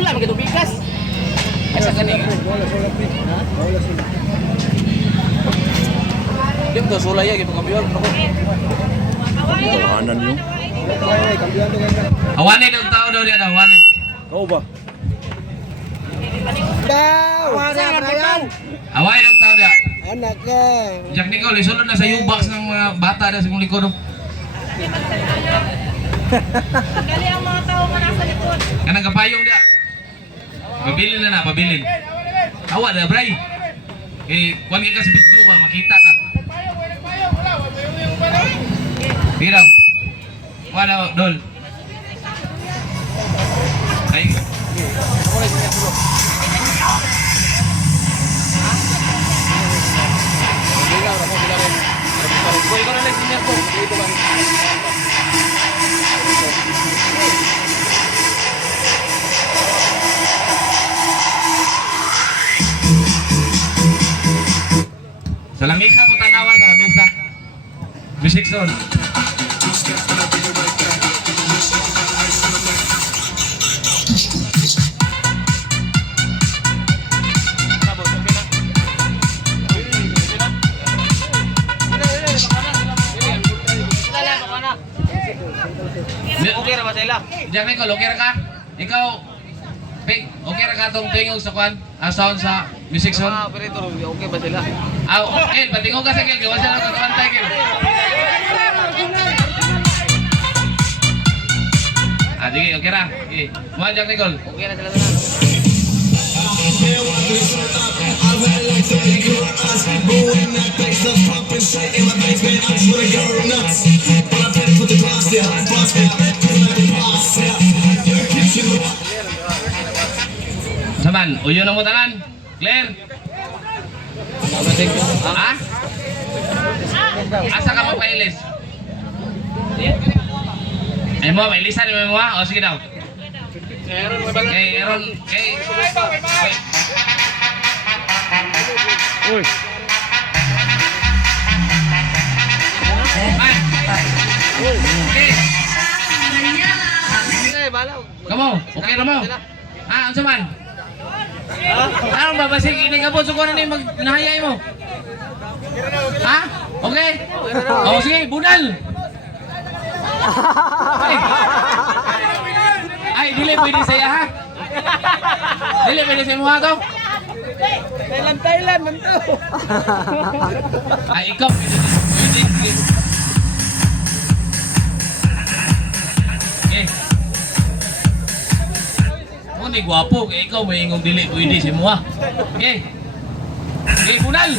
Sula begitu bigas. Asa kani? Dia tuh sula ya gitu kambion. Kanan yun. Awane daw tao daw dia awane. Kau ba? Away daw tao dia. Anak ka. Jak Nicole, isulod na sa U-box ng mga bata na sa mong likod. Gali ang mga tao nga nasa likod. Kanang kapayong dia. Pabilin na, pabilin. Awa na, bray. Eh, kuwan ka sa video ba, makita ka. Piraw. Wala, Dol. Ay. Sa lamisa po tanawa sa lamisa. Music zone. Okay ra ba sila? Diyan Nicole, okay ra ka? Ikaw, Pig, okay ra ka itong tingog sa kwan? Sound sa music zone? Operator, okay ba sila? Kel, patingog ka sa Kel. Gawa siya lang kakantay, Kel. Sige, okay ra. Okay. Mga Jack Nicole. Okay na sila na. Saman, uyo na mo tanan. Claire. Ha? Asa ka mapailis? Ay mo, mailisan mo mo ha? O sige daw. Aaron, Uy. Kamu, okay na mo? Ano sa man? Anong babasig? Ini ka po, sukuan na yung nahayay mo. Ha? Okay? O sige, budal! Ay, dili pwede saya ha? Dili pwede sa mga to? Thailand man to. Ay, ikaw pwede. Okay. Mo ni gwapo, kaya ikaw may ingong dili pwede si mga. Okay. Okay, bunal!